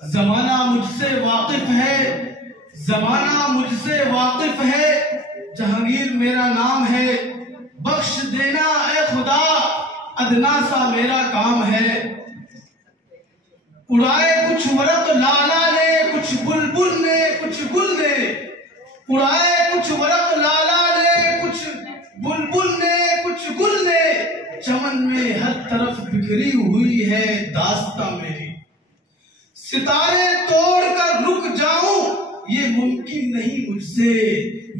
زمانہ مجھ سے واقف ہے، زمانہ مجھ سے واقف ہے، جہانگیر میرا نام ہے، بخش دینا اے خدا ادنا سا میرا کام ہے۔ اڑائے کچھ ورق لالا نے، کچھ بلبل نے، کچھ گل نے، اڑائے کچھ ورق لالا نے، کچھ بلبل نے، کچھ گل نے، چمن میں ہر طرف بکھری ہوئی ہے داستاں میری۔ ستارے توڑ کر رک جاؤں یہ ممکن نہیں مجھ سے،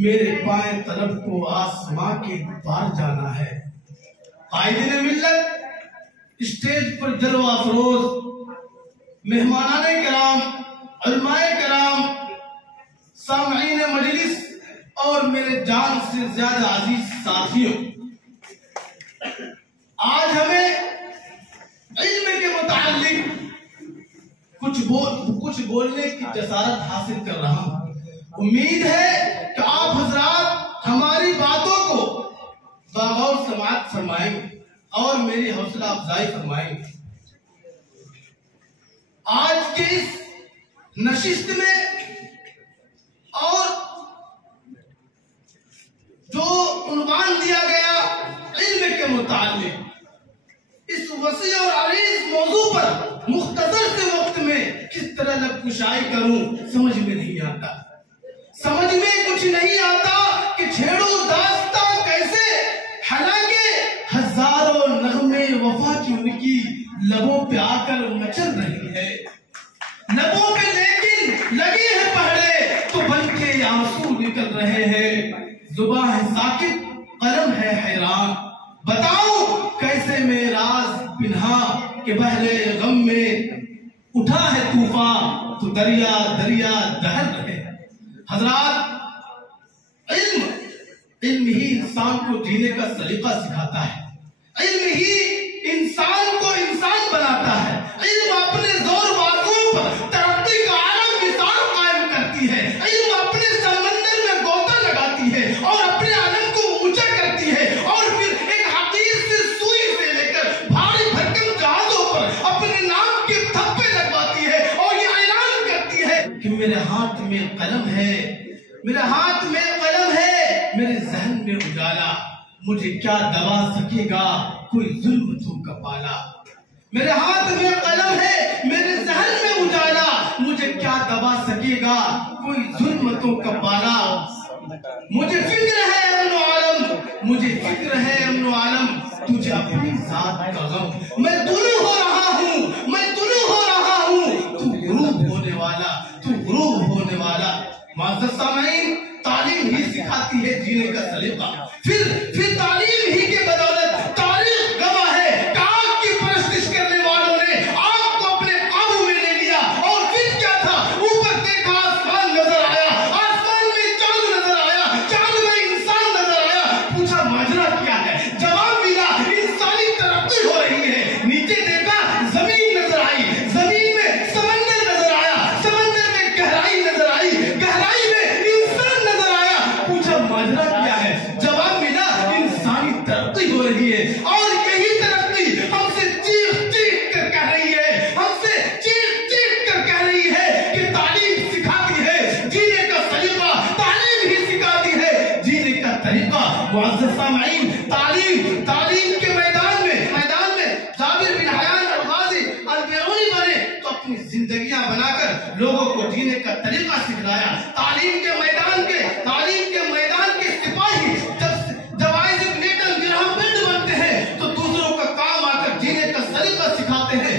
میرے بائیں طرف کو آسماں کے پار جانا ہے۔ قائدین ملت، اسٹیج پر جلوہ افروز مہمانان کرام، علماء کرام، سامعین مجلس اور میرے جان سے زیادہ عزیز ساتھیوں، آج ہمیں علم کے متعلق کچھ بولنے کی جسارت حاصل کر رہا ہوں۔ امید ہے کہ آپ حضرات ہماری باتوں کو باغور سماعت فرمائیں اور میری حوصلہ افزائی فرمائیں۔ آج کے اس نشست میں اور جو عنوان دیا گیا علم کے متعلق، اس وسیع اور عریض موضوع پر مختصر سے وقت میں کس طرح لب کشائی کروں سمجھ میں نہیں آتا، سمجھ میں کچھ نہیں آتا کہ چھیڑوں داستاں کیسے، حالانکہ ہزاروں نغمے وفا کی ان کی لبوں پہ آ کر مچل رہی ہے، لبوں پہ لیکن لگے ہیں پہڑے تو بن کے آنسو نکل رہے ہیں، زباں ہے ساکت قلم ہے حیران، بتاؤں کیسے میں راز پنہا کہ بحر غم میں اٹھا ہے طوفان تو دریا دریا دہل رہے۔ حضرات، علم ہی انسان کو جینے کا سلیقہ سکھاتا ہے، علم ہی انسان کو انسان بناتا ہے، علم اپنے زور بازوں پر ترقی کا عالم مثال قائم کرتی ہے، علم اپنے سمندر میں غوطہ لگاتی ہے اور اپنے عالم کو اونچا کرتی ہے اور پھر ایک حقیر سے سوئی سے لے کر بھاری بھرکم جہازوں پر اپنے نام کے تھپے لگواتی ہے اور یہ اعلان کرتی ہے کہ میرے ہاتھ میں قلم ہے، میرے ہاتھ میں قلم ہے، میرے ذہن میں اجالا، مجھے کیا دبا سکے گا کوئی ظلم تو کا پالا۔ میرے ہاتھ میں قلم ہے، میرے ذہن میں اجالا، مجھے کیا دبا سکے گا کوئی ظلم تو کا پالا۔ مجھے فکر ہے امن و عالم، مجھے فکر ہے امن و عالم، تجھے اپنی ذات کا غم، میں طلوع ہو رہا ہوں، میں طلوع ہو رہا ہوں، تو غروب ہونے والا، تو غروب ہونے والا۔ معزز سامعین، تعلیم ہی سکھاتی ہے جینے کا سلیقہ، پھر تعلیم ہی کے بدولت تاریخ گواہ ہے کہ آگ کی پرستش کرنے والوں نے آگ کو اپنے قابو میں لے لیا اور پھر کیا تھا، اوپر دیکھا آسمان نظر آیا، آسمان میں چاند نظر آیا، چاند میں انسان نظر آیا، پوچھا ماجرا کیا ہے، جواب ملا انسانی ترقی ہو رہی ہے، نیچے دیکھا زمین نظر آئی، زمین میں سمندر نظر آیا، سمندر میں گہرائی نظر آئی، گہرائی میں انسان نظر آیا، پوچھا ماجرا کیا ہے، جواب ملا انسانی ترقی ہو رہی ہے۔ اور یہی ترقی ہم سے چیخ چیخ کر کہہ رہی ہے، ہم سے چیخ چیخ کر کہہ رہی ہے کہ تعلیم سکھاتی ہے جینے کا سلیقہ، تعلیم ہی سکھاتی ہے جینے کا طریقہ۔ معزز سامعین، تعلیم کے میدان میں جابر بن حیان الغازی البیرونی بنے تو اپنی زندگیاں بنا کر لوگوں کو جینے کا طریقہ سکھلایا۔ تعلیم کے میدان کے سپاہی جب آئزیک نیوٹن گراہم بیل بنتے ہیں تو دوسروں کا کام آ کر جینے کا سلیقہ سکھاتے ہیں۔